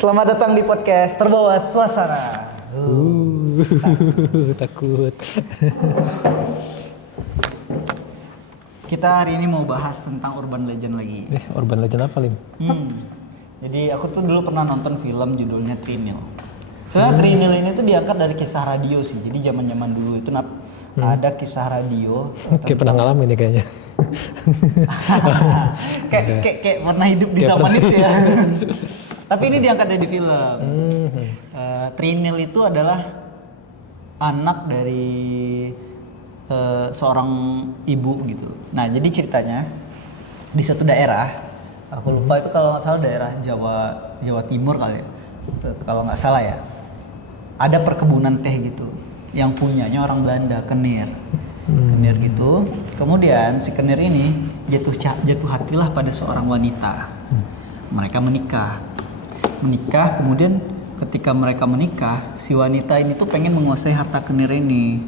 Selamat datang di podcast Terbawa Suasana. Takut. Kita hari ini mau bahas tentang urban legend lagi. Urban legend apa, Lim? Jadi aku tuh dulu pernah nonton film judulnya Trinil. Soalnya Trinil ini tuh diangkat dari kisah radio sih. Jadi zaman-zaman dulu itu ada kisah radio. Kayak pernah ngalamin nih kayaknya. kayak pernah hidup di zaman itu ya. Tapi ini diangkat dari film. Trinil itu adalah anak dari seorang ibu gitu. Nah, jadi ceritanya di suatu daerah, aku lupa itu kalau nggak salah daerah Jawa Timur kali ya, kalau nggak salah ya, ada perkebunan teh gitu, yang punyanya orang Belanda, Kenir gitu. Kemudian si Kenir ini jatuh hatilah pada seorang wanita. Mereka menikah. Kemudian ketika mereka menikah, si wanita ini tuh pengen menguasai harta Kenir ini.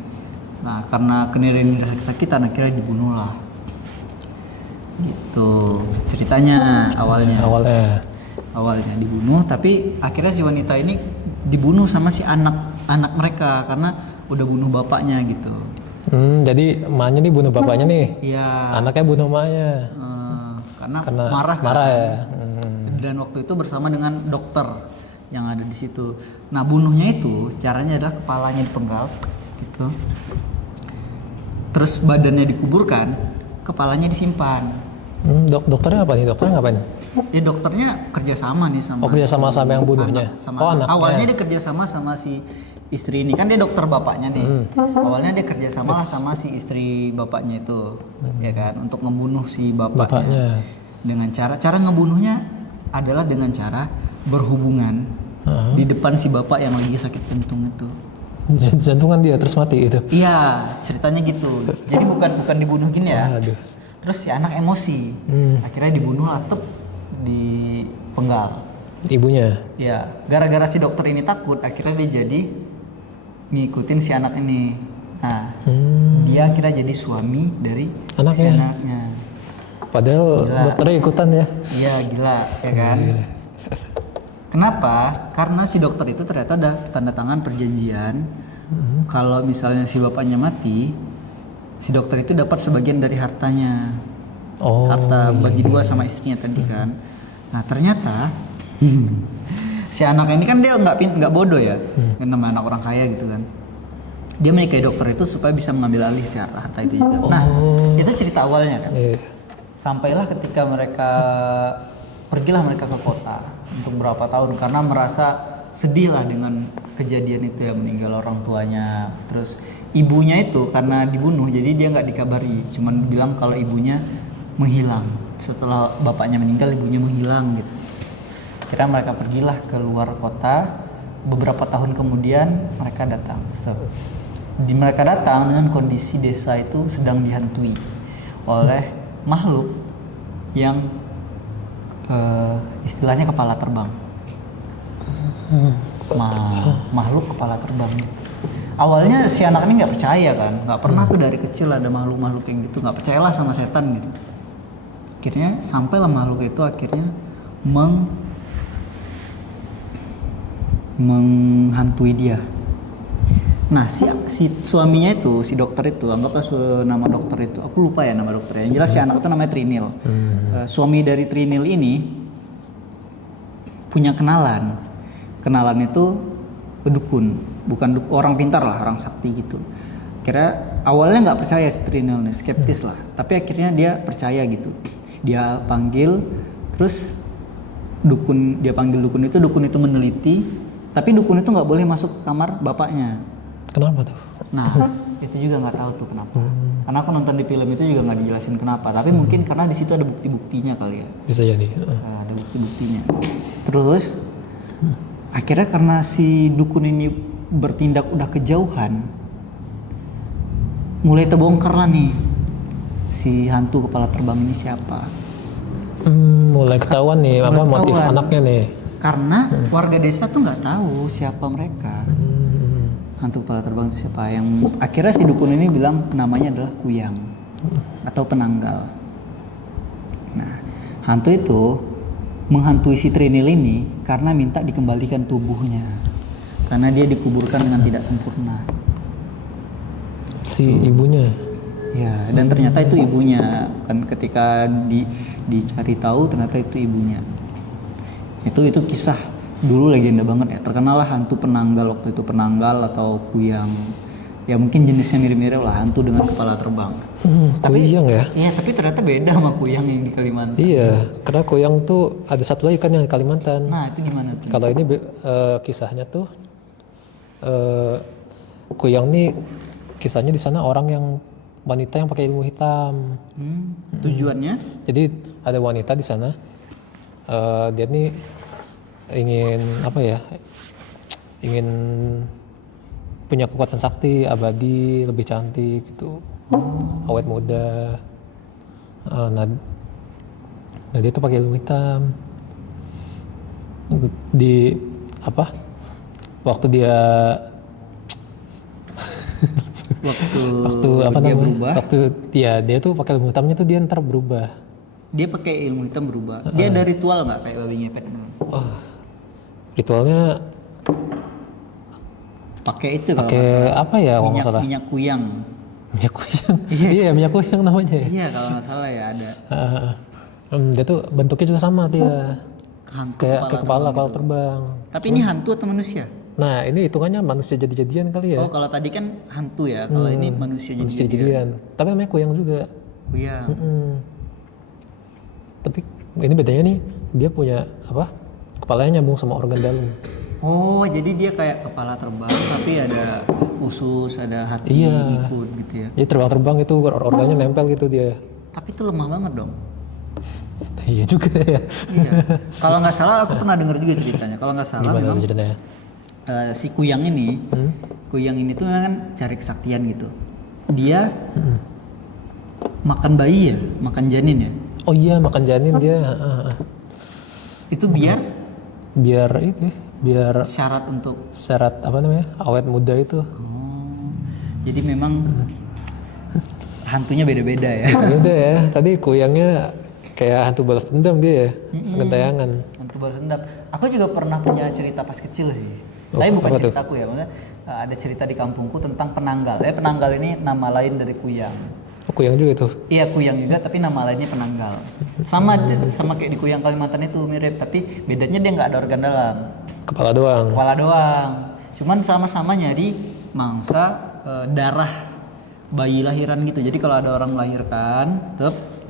Nah, karena Kenir ini udah sakit-sakitan, akhirnya dibunuhlah. Gitu ceritanya awalnya dibunuh, tapi akhirnya si wanita ini dibunuh sama si anak mereka karena udah bunuh bapaknya gitu. Jadi emaknya nih bunuh bapaknya nih. Iya. Anaknya bunuh emaknya. Karena marah ya. Dan waktu itu bersama dengan dokter yang ada di situ. Nah, bunuhnya itu caranya adalah kepalanya dipenggal gitu. Terus badannya dikuburkan, kepalanya disimpan. Dokternya apa nih? Dokternya ngapain? Ya dokternya kerjasama nih sama. Kerjasama sama yang bunuhnya. Anaknya. Awalnya dia kerjasama sama si istri ini, kan dia dokter bapaknya nih. Awalnya dia kerjasama lah sama si istri bapaknya itu, ya kan, untuk ngebunuh si bapaknya. Dengan cara ngebunuhnya adalah dengan cara berhubungan di depan si bapak yang lagi sakit jantung itu. Jantungan dia terus mati itu. Iya, ceritanya gitu. Jadi bukan dibunuh gini ya. Aduh. Terus si anak emosi. Akhirnya dibunuh lah, di penggal. Ibunya. Ya, gara-gara si dokter ini takut, akhirnya dia jadi ngikutin si anak ini. Nah, dia akhirnya jadi suami dari si anaknya. Padahal dokternya ikutan ya. Iya, gila, ya kan? Gila. Kenapa? Karena si dokter itu ternyata ada tanda tangan perjanjian. Kalau misalnya si bapaknya mati, si dokter itu dapat sebagian dari hartanya. Harta bagi dua sama istrinya tadi kan. Nah, ternyata si anak ini kan dia nggak bodoh ya, namanya anak orang kaya gitu kan. Dia menikahi dokter itu supaya bisa mengambil alih si harta itu juga. Nah, itu cerita awalnya kan. Sampailah ketika pergilah mereka ke kota untuk berapa tahun karena merasa sedih lah dengan kejadian itu ya, meninggal orang tuanya. Terus ibunya itu karena dibunuh jadi dia nggak dikabari, cuman bilang kalau ibunya menghilang. Setelah bapaknya meninggal ibunya menghilang gitu. Kira mereka pergilah ke luar kota. Beberapa tahun kemudian mereka datang. Mereka datang dengan kondisi desa itu sedang dihantui oleh makhluk yang istilahnya kepala terbang. Makhluk kepala terbang. Awalnya si anak ini nggak percaya kan, nggak pernah tuh dari kecil ada makhluk yang gitu, nggak percayalah sama setan gitu. Akhirnya sampailah makhluk itu akhirnya menghantui dia. Nah, si suaminya itu, si dokter itu, anggaplah nama dokter itu, aku lupa ya nama dokternya. Yang jelas si anak itu namanya Trinil. Suami dari Trinil ini punya kenalan. Kenalan itu dukun, bukan orang pintar lah, orang sakti gitu. Kira awalnya nggak percaya si Trinil nih, skeptis lah. Tapi akhirnya dia percaya gitu. Dia panggil, terus dia panggil dukun itu meneliti. Tapi dukun itu nggak boleh masuk ke kamar bapaknya. Kenapa tuh? Nah, itu juga nggak tahu tuh kenapa. Karena aku nonton di film itu juga nggak dijelasin kenapa. Tapi mungkin karena di situ ada bukti-buktinya kali ya. Bisa jadi. Ada bukti-buktinya. Terus akhirnya karena si dukun ini bertindak udah kejauhan, mulai terbongkar lah nih si hantu kepala terbang ini siapa. Mulai ketahuan nih motif anaknya nih. Karena warga desa tuh nggak tahu siapa mereka. Hantu kepala terbang itu siapa, yang akhirnya si dukun ini bilang namanya adalah Kuyang atau penanggal. Nah, hantu itu menghantui si Trinil ini karena minta dikembalikan tubuhnya. Karena dia dikuburkan dengan tidak sempurna. Si ibunya. Ya, dan ternyata itu ibunya. Kan ketika dicari tahu ternyata itu ibunya. Itu kisah dulu legenda banget ya. Terkenal lah hantu penanggal waktu itu, penanggal atau kuyang. Ya mungkin jenisnya mirip-mirip lah, hantu dengan kepala terbang. Kuyang ya? Iya, tapi ternyata beda sama kuyang yang di Kalimantan. Iya, karena kuyang tuh ada satu lagi kan yang di Kalimantan. Nah, itu gimana tuh? Kalau ini kisahnya tuh kuyang nih kisahnya di sana orang yang wanita yang pakai ilmu hitam. Tujuannya? Jadi ada wanita di sana, dia nih ingin apa ya? Ingin punya kekuatan sakti, abadi, lebih cantik gitu, awet muda. Nah dia tuh pakai ilmu hitam. Di apa? Waktu dia Waktu apa dia namanya? berubah, Waktu dia tuh pakai ilmu hitamnya tuh dia ntar berubah. dia pakai ilmu hitam berubah. Dia ada ritual nggak kayak babi ngepet? Ritualnya Pakai itu kalau pakai nggak salah. apa ya kalau nggak salah? Minyak kuyang. Minyak kuyang. Iya, minyak kuyang namanya. Iya, kalau nggak salah ya ada. Dia tuh bentuknya juga sama dia. Hantu Kayak kepala kalau gitu. terbang. Tapi ini hantu atau manusia? Nah, ini hitungannya manusia jadi-jadian kali ya. Oh, kalau tadi kan hantu ya. Kalau ini manusia Manusia jadi jadi-jadian. Tapi namanya kuyang juga. kuyang. Tapi ini bedanya nih, dia punya apa? Kepalanya nyambung sama organ dalam. Oh, jadi dia kayak kepala terbang tapi ada usus, ada hati Iya. ikut gitu ya. Jadi terbang-terbang itu organnya nempel gitu dia. Tapi itu lemah banget dong. Iya juga ya. Iya. Kalau nggak salah aku pernah dengar juga ceritanya. Kalau nggak salah Gimana memang ceritanya? si kuyang ini tuh memang kan cari kesaktian gitu. Dia makan bayi ya, makan janin ya. Oh iya, makan janin dia. Itu biar Biar syarat untuk. syarat apa namanya? Awet muda itu. Jadi memang hantunya beda-beda ya. Beda ya. Tadi kuyangnya kayak hantu balas dendam dia ya. Gentayangan. Hantu balas dendam. Aku juga pernah punya cerita pas kecil sih. Tapi bukan apa tuh? ceritaku ya, maksudnya ada cerita di kampungku tentang penanggal. Penanggal ini nama lain dari kuyang. Oh, kuyang juga tuh. Iya, kuyang juga tapi nama lainnya penanggal. Sama kayak di kuyang Kalimantan itu mirip, tapi bedanya dia nggak ada organ dalam. Kepala doang. Kepala doang. Cuman sama-sama nyari mangsa darah bayi lahiran gitu. Jadi kalau ada orang melahirkan,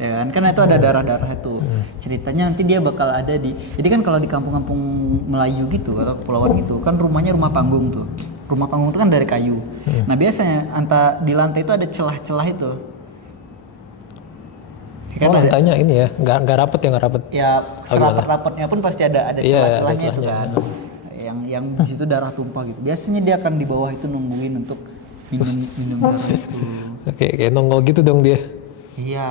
ya kan itu ada darah-darah itu. Ceritanya nanti dia bakal ada di. Jadi kan kalau di kampung-kampung Melayu gitu atau kepulauan gitu, kan rumahnya rumah panggung tuh. Rumah panggung itu kan dari kayu. Nah, biasanya di lantai itu ada celah-celah itu. Ya kan Lantainya ini ya, nggak rapet ya, nggak rapet. ya serapat-rapatnya pun pasti ada Iya, celah-celahnya ada itu celahnya. kan. Yang di situ darah tumpah gitu. Biasanya dia akan di bawah itu nungguin untuk minum darah itu. Kayak nongol gitu dong dia. Iya.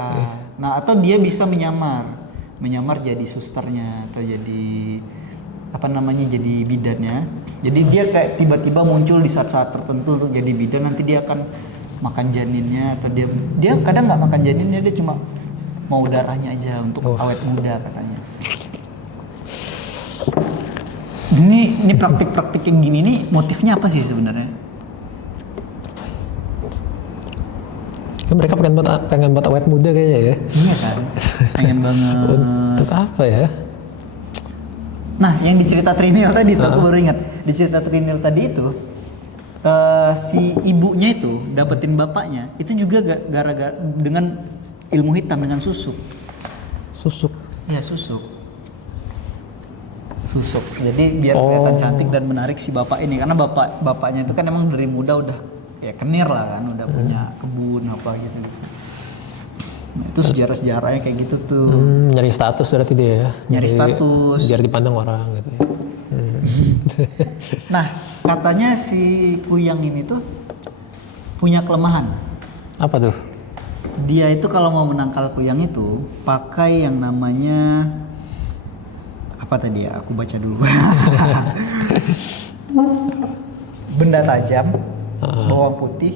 Nah, atau dia bisa menyamar jadi susternya atau jadi apa namanya, jadi bidannya. Jadi dia kayak tiba-tiba muncul di saat-saat tertentu untuk jadi bidan, nanti dia akan makan janinnya atau dia kadang nggak makan janinnya, dia cuma mau darahnya aja untuk awet muda katanya. Ini praktik-praktik yang gini nih motifnya apa sih sebenarnya? Kan mereka pengen buat awet muda kayaknya ya. Iya kan, pengen banget. Untuk apa ya? Nah, yang di cerita Trinil tadi tuh, aku baru ingat. Di cerita Trinil tadi itu, si ibunya itu dapetin bapaknya, itu juga gara-gara dengan ilmu hitam, dengan susuk. Susuk. Iya, susuk. Jadi biar kelihatan cantik dan menarik si bapak ini, karena bapaknya itu kan emang dari muda udah ya kenir lah kan, udah punya kebun apa gitu. Nah, itu sejarah-sejarahnya kayak gitu tuh. Nyari status berarti dia ya. Nyari status. Biar dipandang orang gitu ya. Nah, katanya si kuyang ini tuh punya kelemahan. Apa tuh? Dia itu kalau mau menangkal kuyang itu pakai yang namanya apa tadi ya? Aku baca dulu. Benda tajam, bawang putih,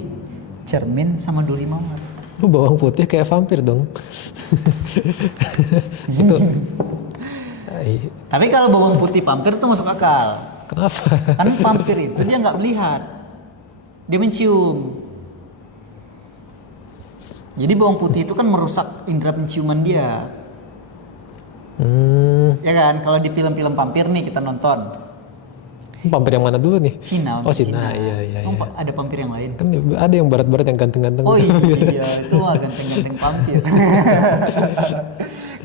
cermin, sama duri mawar. Bawang putih kayak vampir dong. Itu Tapi kalau bawang putih vampir tuh masuk akal. Kenapa? Kan vampir itu dia nggak melihat, dia mencium. Jadi bawang putih itu kan merusak indera penciuman dia. Ya kan, kalau di film-film vampir nih kita nonton. Vampir yang mana dulu nih? Cina, Oh vampir Cina, iya. Emang ada vampir yang lain? Kan ada yang barat-barat yang ganteng-ganteng. Oh gitu. iya, itu mah ganteng-ganteng vampir.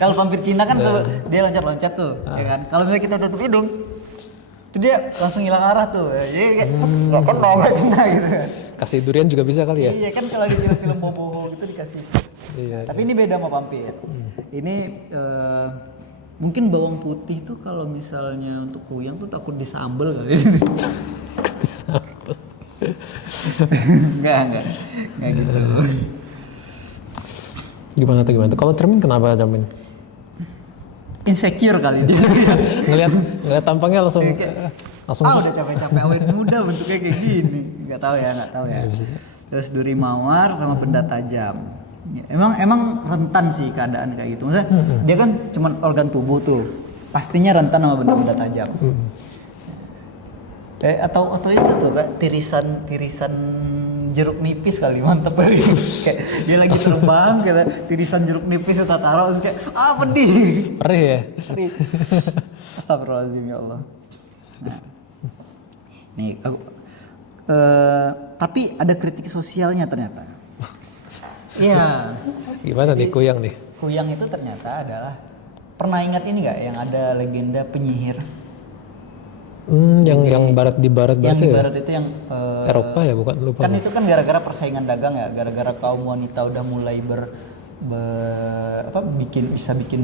Kalau vampir Cina kan dia loncat-loncat tuh, ya kan. Kalau misalnya kita tutup hidung, itu dia langsung hilang arah tuh. Jadi kayak nggak kenal Cina gitu. Kasih durian juga bisa kali ya? Iya kan kalau di film-film bohong itu dikasih. Iya. Tapi ini beda sama vampir. Ini mungkin bawang putih tuh kalau misalnya untuk kuyang tuh takut disambel kali. Enggak gitu. Gimana tuh? Kalau cermin kenapa cermin? Insecure kali dia. ngelihat tampangnya langsung Udah capek-capek awet muda bentuknya kayak gini. Nggak tahu ya. Ya, bisa. Terus duri mawar sama benda tajam. Ya, emang rentan sih keadaan kayak gitu. Maksudnya dia kan cuman organ tubuh tuh. Pastinya rentan sama benda-benda tajam. Atau itu tuh kayak tirisan jeruk nipis kali, mantep kali. Kayak dia lagi terbang kayak tirisan jeruk nipis kita taruh terus kayak pedih. Perih ya? Perih. Astagfirullahaladzim ya Allah. Nah. Nih aku tapi ada kritik sosialnya ternyata. Iya. Gimana nih kuyang nih? Kuyang itu ternyata adalah, pernah ingat ini nggak yang ada legenda penyihir? Yang barat di barat Yang di ya? barat itu yang Eropa ya, bukan, lupa. Kan itu kan gara-gara persaingan dagang ya, gara-gara kaum wanita udah mulai bisa bikin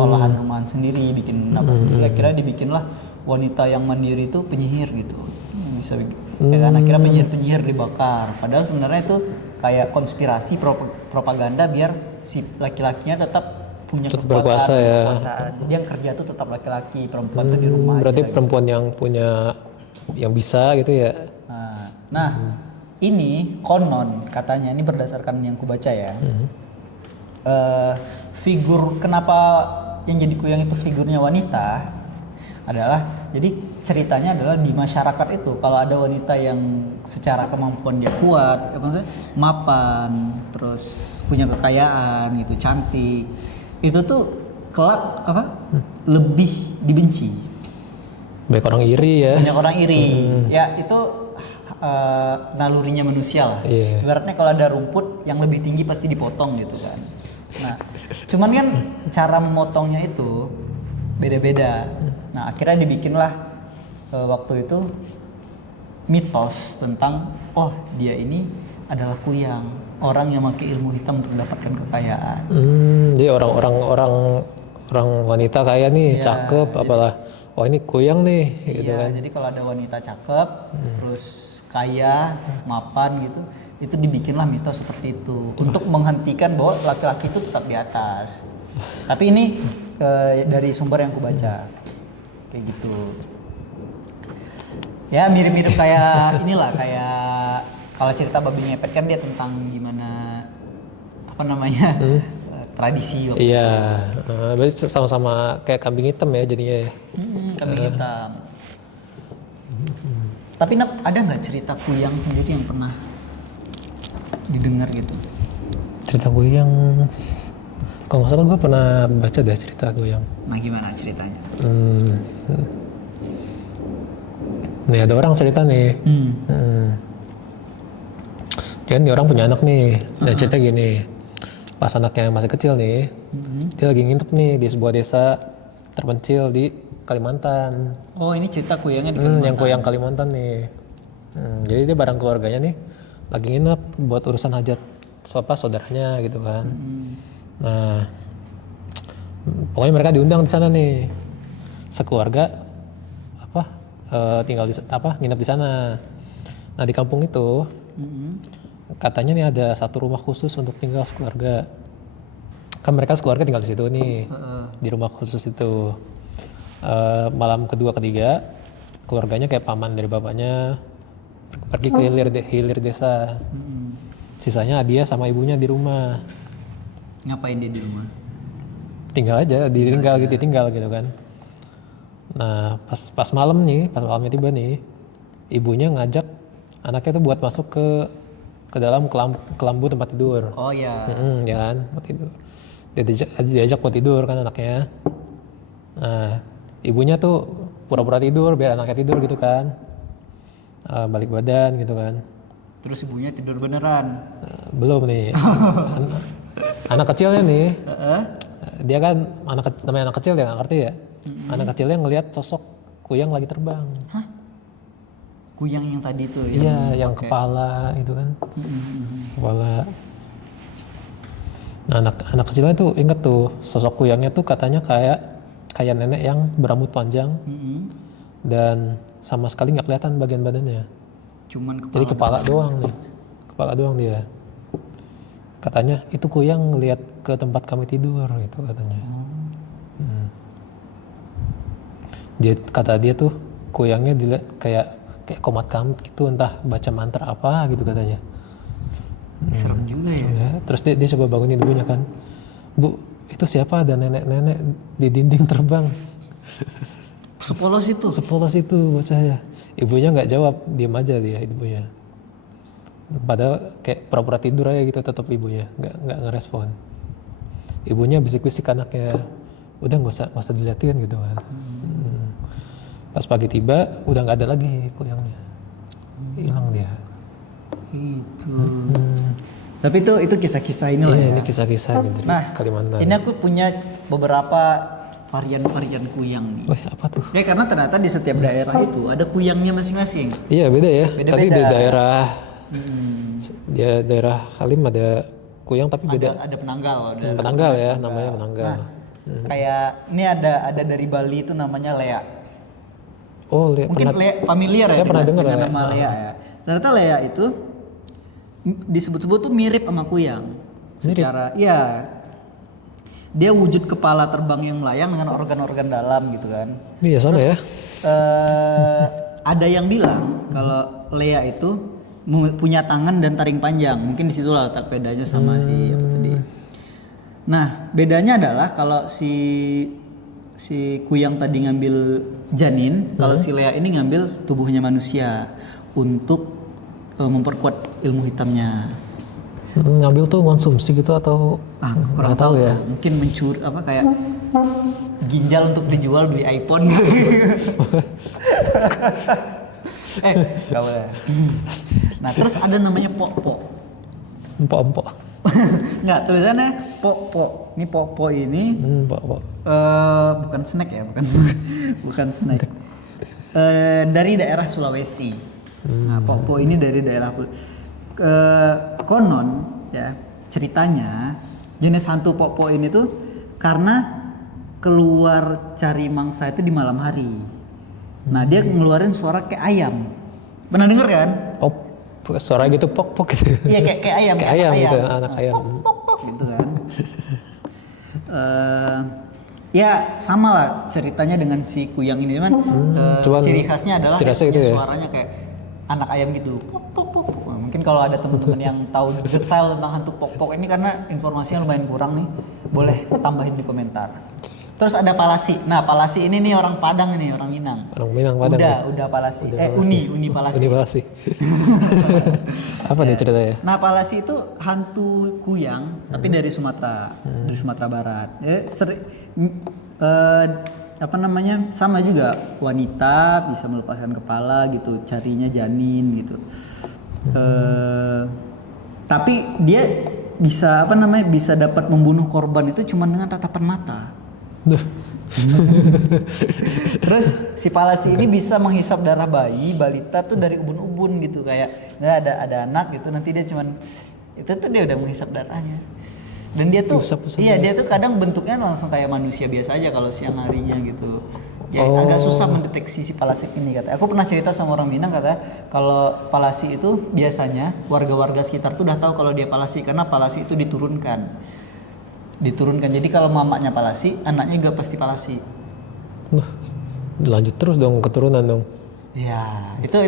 olahan rumahan sendiri, bikin apa sendiri. Akhirnya dibikinlah wanita yang mandiri itu penyihir gitu. Bisa bikin. Ya kan akhirnya penyihir dibakar. Padahal sebenarnya itu kayak konspirasi propaganda biar si laki-lakinya tetap punya berkuasa ya. Dia kerja tuh tetap laki-laki, perempuan tuh di rumah. Berarti aja, perempuan yang punya, yang bisa gitu ya. Nah, ini konon katanya, ini berdasarkan yang kubaca ya. Figur kenapa yang jadi kuyang itu figurnya wanita adalah, jadi ceritanya adalah di masyarakat itu kalau ada wanita yang secara kemampuan dia kuat, maksudnya mapan, terus punya kekayaan gitu, cantik, itu tuh kelak lebih dibenci. Banyak orang iri ya. Banyak orang iri. Ya itu nalurinya manusia lah. Yeah. Ibaratnya kalau ada rumput yang lebih tinggi pasti dipotong gitu kan. Nah, cuman kan cara memotongnya itu beda-beda. Nah, akhirnya dibikinlah waktu itu mitos tentang dia ini adalah kuyang, orang yang pakai ilmu hitam untuk mendapatkan kekayaan. Jadi orang wanita kaya nih, cakep, apalah. Oh ini kuyang nih, gitu kan. Jadi kalau ada wanita cakep, terus kaya, mapan gitu, itu dibikinlah mitos seperti itu untuk menghentikan bahwa laki-laki itu tetap di atas. Tapi ini dari sumber yang kubaca, kayak gitu. Ya mirip-mirip kayak inilah, kayak kalau cerita babi ngepet kan dia tentang gimana tradisi waktu Iya, berarti sama-sama kayak kambing hitam ya jadinya ya. Kambing hitam. Tapi ada nggak cerita kuyang sendiri yang pernah didengar gitu? Cerita kuyang, kalau nggak salah gue pernah baca deh cerita kuyang. Nah gimana ceritanya? Nih ada orang cerita nih. Kan dia orang punya anak nih. Dia cerita gini, pas anaknya masih kecil nih, dia lagi nginep nih di sebuah desa terpencil di Kalimantan. Oh ini cerita kuyangnya di Kalimantan. Yang kuyang Kalimantan nih. Jadi dia bareng keluarganya nih lagi nginep buat urusan hajat saudaranya gitu kan. Nah, pokoknya mereka diundang di sana nih, sekeluarga tinggal nginep di sana. Nah di kampung itu katanya nih ada satu rumah khusus untuk tinggal sekeluarga. Kan mereka sekeluarga tinggal di situ nih, di rumah khusus itu. Malam kedua ketiga keluarganya kayak paman dari bapaknya pergi ke hilir desa. Sisanya dia sama ibunya di rumah. Ngapain dia di rumah? Tinggal aja, ditinggal gitu kan. Nah pas malamnya tiba nih, ibunya ngajak anaknya tuh buat masuk ke dalam kelambu tempat tidur. Oh ya. Ya kan, mau tidur. Diajak buat tidur kan anaknya. Nah, ibunya tuh pura-pura tidur biar anaknya tidur gitu kan. Balik badan gitu kan. Terus ibunya tidur beneran. Belum nih. Anak kecilnya nih, dia kan namanya anak kecil dia nggak ngerti ya. Anak kecilnya ngelihat sosok kuyang lagi terbang. Hah? Kuyang yang tadi tuh ya? Iya, yang kepala itu kan. Kepala. Nah, anak kecilnya tuh inget tuh sosok kuyangnya tuh katanya kayak nenek yang berambut panjang dan sama sekali nggak kelihatan bagian badannya. Cuman kepala. Jadi kepala doang nih, kepala doang dia. Katanya itu kuyang ngeliat ke tempat kami tidur gitu katanya. Kata dia tuh kuyangnya dilihat kayak komat kamit gitu, entah baca mantra apa gitu katanya. Serem juga Serem ya. ya. Terus dia coba bangunin ibunya kan, Bu, itu siapa ada nenek-nenek di dinding terbang? Sepolos itu. Sepolos itu bocahnya. Ibunya nggak jawab, diam aja dia ibunya. Padahal kayak pura-pura tidur aja gitu, tetap ibunya nggak ngerespon. Ibunya bisik-bisik anaknya, udah nggak usah diliatin gitu kan. Pas pagi tiba udah nggak ada lagi kuyangnya, hilang dia. Gitu. Tapi itu kisah-kisah ini lah Iya, ya. ini kisah-kisah nih dari Kalimantan. Ini aku punya beberapa varian-varian kuyang nih. Wih, apa tuh? Ya karena ternyata di setiap daerah itu ada kuyangnya masing-masing. Iya beda ya. Beda-beda. Tadi di daerah Halim ada kuyang tapi beda. Ada penanggal. Penanggal ya, namanya penanggal. Kayak ini ada dari Bali itu namanya Lea. Oh, Mungkin Lea familiar ya pernah dengar dengan ya. nama Lea ya. Ternyata Lea itu disebut-sebut tuh mirip sama kuyang. Secara iya. Dia wujud kepala terbang yang melayang dengan organ-organ dalam gitu kan. Iya sama ya. Ada yang bilang kalau Lea itu punya tangan dan taring panjang. Mungkin di situ lah letak bedanya sama si apa tadi. Nah, bedanya adalah kalau si kuyang tadi ngambil janin, kalau si Lea ini ngambil tubuhnya manusia untuk memperkuat ilmu hitamnya. Ngambil tuh konsumsi gitu atau Kurang tahu ya. Mungkin mencuri apa kayak ginjal untuk dijual beli iPhone. Gak boleh. Nah terus ada namanya pok-pok. Empok-empok. Nggak, tulisannya pok-pok. Ini pok-pok ini Empok-empok. bukan snack ya, bukan snack. Dari daerah Sulawesi. Nah pok-pok ini dari daerah konon ya ceritanya jenis hantu pok-pok ini tuh karena keluar cari mangsa itu di malam hari. Nah dia ngeluarin suara kayak ayam. Pernah denger kan? Oh, suara gitu pok-pok gitu. Iya kayak ayam. Kayak ayam gitu, anak ayam. Pok gitu kan. Ya sama lah ceritanya dengan si kuyang ini cuman ciri khasnya adalah itu ya? suaranya kayak anak ayam gitu. Pok. Nah, mungkin kalau ada teman-teman yang tahu detail tentang hantu pok ini karena informasinya lumayan kurang nih, boleh tambahin di komentar. Terus ada Palasi. Nah, Palasi ini nih orang Padang ini, orang Minang. Orang Minang Padang. Udah Palasi. Uni Palasi. Uni Palasi. Apa dia ceritanya? Nah, Palasi itu hantu kuyang tapi dari Sumatera, dari Sumatera Barat. Sama juga wanita bisa melepaskan kepala gitu, carinya janin gitu. Tapi dia bisa dapat membunuh korban itu cuma dengan tatapan mata. Terus si Palasi ini bisa menghisap darah balita tuh dari ubun-ubun gitu, kayak nggak ada anak gitu, nanti dia cuman itu tuh dia udah menghisap darahnya. Dan dia tuh dia tuh kadang bentuknya langsung kayak manusia biasa aja kalau siang harinya gitu. Ya agak susah mendeteksi si Palasi ini kata. Aku pernah cerita sama orang Minang kata kalau Palasi itu biasanya warga-warga sekitar tuh udah tahu kalau dia Palasi karena Palasi itu diturunkan. Jadi kalau mamanya Palasi, anaknya juga pasti Palasi. Lanjut terus dong keturunan dong. Ya, itu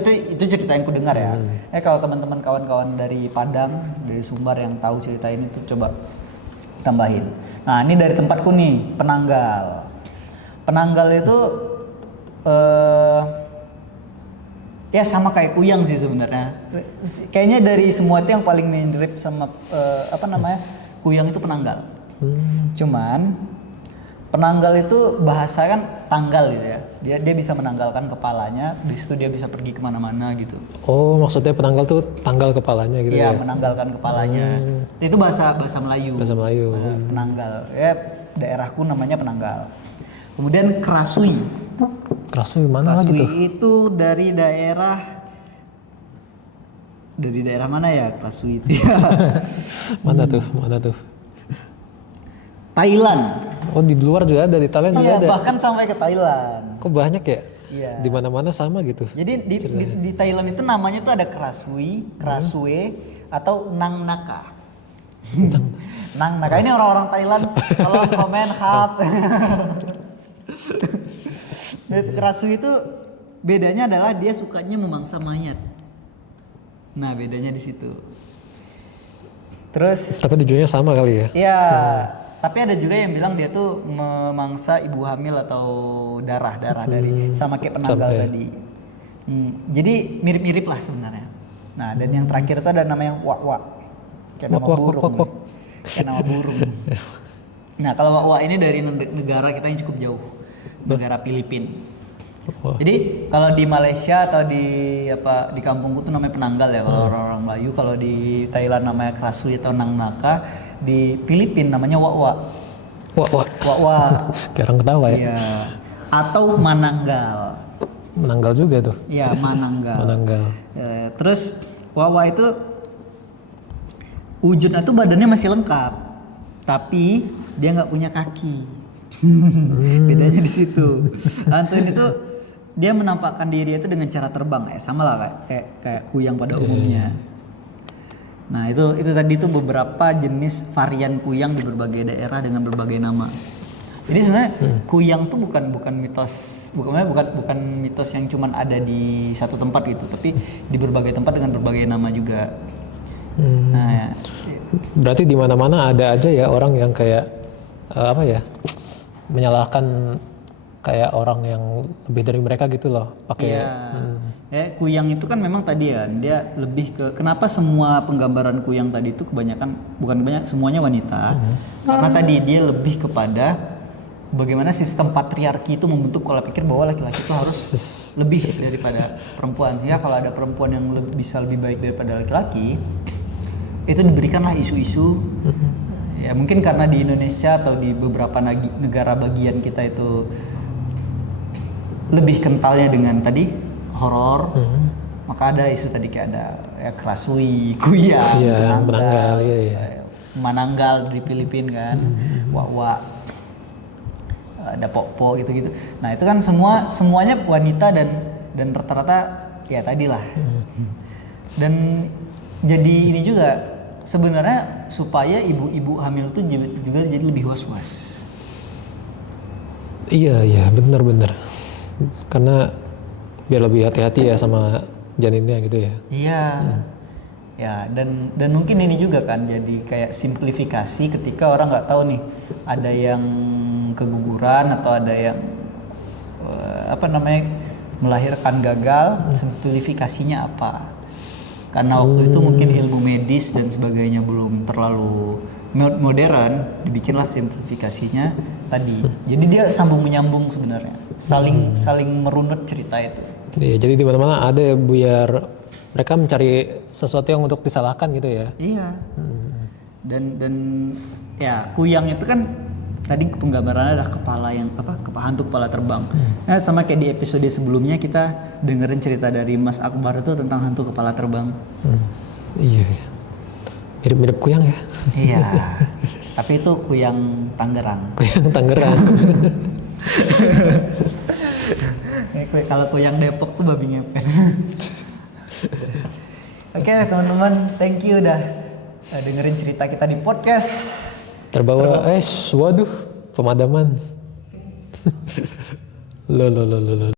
cerita yang ku dengar ya. Kalau teman-teman kawan-kawan dari Padang, dari Sumbar yang tahu cerita ini tuh coba tambahin. Nah, ini dari tempatku nih, Penanggal. Penanggal itu ya sama kayak kuyang sih sebenarnya. Kayaknya dari semua itu yang paling mirip sama kuyang itu penanggal. Cuman penanggal itu bahasa kan tanggal gitu ya. Dia bisa menanggalkan kepalanya, habis itu dia bisa pergi kemana-mana gitu. Oh, maksudnya penanggal tuh tanggal kepalanya gitu ya? Iya, menanggalkan kepalanya. Itu bahasa Melayu. Bahasa Melayu. Penanggal. Ya, daerahku namanya penanggal. Kemudian kerasui. Kerasui mana lagi tuh? Itu dari daerah mana ya kerasui itu ya? Mana tuh? Thailand. Oh, di luar juga ada, di Thailand juga ada. Bahkan sampai ke Thailand. Kok banyak ya? Iya. Di mana-mana sama gitu. Jadi di Thailand itu namanya tuh ada kerasui, kerasue atau nang naka. Nang naka ini orang-orang Thailand tolong komen hap. Kerasui itu bedanya adalah dia sukanya memangsa mayat. Nah, bedanya di situ. Terus Tapi tujuannya sama kali ya? iya, tapi ada juga yang bilang dia tuh memangsa ibu hamil atau darah dari sama kayak penanggal tadi. Jadi mirip-mirip lah sebenarnya. Nah, dan yang terakhir itu ada namanya wak-wak. Kayak nama burung. Kayak nama burung. Nah, kalau wak-wak ini dari negara kita yang cukup jauh. Negara Filipina. Jadi kalau di Malaysia atau di kampungku tuh namanya penanggal ya kalau orang-orang Melayu, kalau di Thailand namanya kerasui atau nang naka, di Filipina namanya wak-wak. Wak-wak. Kayak orang ketawa ya? Iya. Atau mananggal. Menanggal juga tuh. Iya, mananggal. Terus wak-wak itu wujudnya tuh badannya masih lengkap, tapi dia nggak punya kaki. Bedanya di situ. Antuin itu dia menampakkan diri itu dengan cara terbang ya, sama lah kayak kuyang pada umumnya. Nah, itu tadi itu beberapa jenis varian kuyang di berbagai daerah dengan berbagai nama. Jadi sebenarnya kuyang tuh bukan mitos yang cuman ada di satu tempat gitu, tapi di berbagai tempat dengan berbagai nama juga. Nah, berarti di mana-mana ada aja ya orang yang kayak menyalahkan kayak orang yang lebih dari mereka gitu loh pakai. Kuyang itu kan memang tadi ya dia lebih ke kenapa semua penggambaran kuyang tadi itu semuanya wanita. Karena tadi dia lebih kepada bagaimana sistem patriarki itu membentuk pola pikir bahwa laki-laki itu harus lebih daripada perempuan. Sehingga kalau ada perempuan yang bisa lebih baik daripada laki-laki, itu diberikanlah isu-isu. Ya mungkin karena di Indonesia atau di beberapa negara bagian kita itu lebih kentalnya dengan tadi horor, maka ada isu tadi kayak ada ya kerasui, kuyang, penanggal, mananggal di Filipina kan, wak-wak, ada pok-pok gitu-gitu. Nah itu kan semuanya wanita dan rata-rata ya tadi lah. Dan jadi ini juga sebenarnya supaya ibu-ibu hamil itu juga jadi lebih was-was. Iya benar. Karena biar lebih hati-hati ya sama janinnya gitu ya. Iya. Ya dan mungkin ini juga kan jadi kayak simplifikasi ketika orang nggak tahu nih ada yang keguguran atau ada yang melahirkan gagal, simplifikasinya apa? Karena waktu itu mungkin ilmu medis dan sebagainya belum terlalu modern, dibikinlah simplifikasinya tadi. Jadi dia sambung menyambung sebenarnya, saling merunut cerita itu. Iya, jadi di mana-mana ada biar mereka mencari sesuatu yang untuk disalahkan gitu ya. Iya. Dan ya kuyang itu kan tadi penggambarannya adalah hantu kepala terbang. Nah, sama kayak di episode sebelumnya kita dengerin cerita dari Mas Akbar itu tentang hantu kepala terbang. Iya. Mirip-mirip kuyang ya. Iya. Tapi itu kuyang Tangerang. Kuyang Tangerang. Kalau kuyang Depok tuh babi ngepet. Oke, teman-teman, thank you udah dengerin cerita kita di podcast. Terbawa waduh, pemadaman. Lo.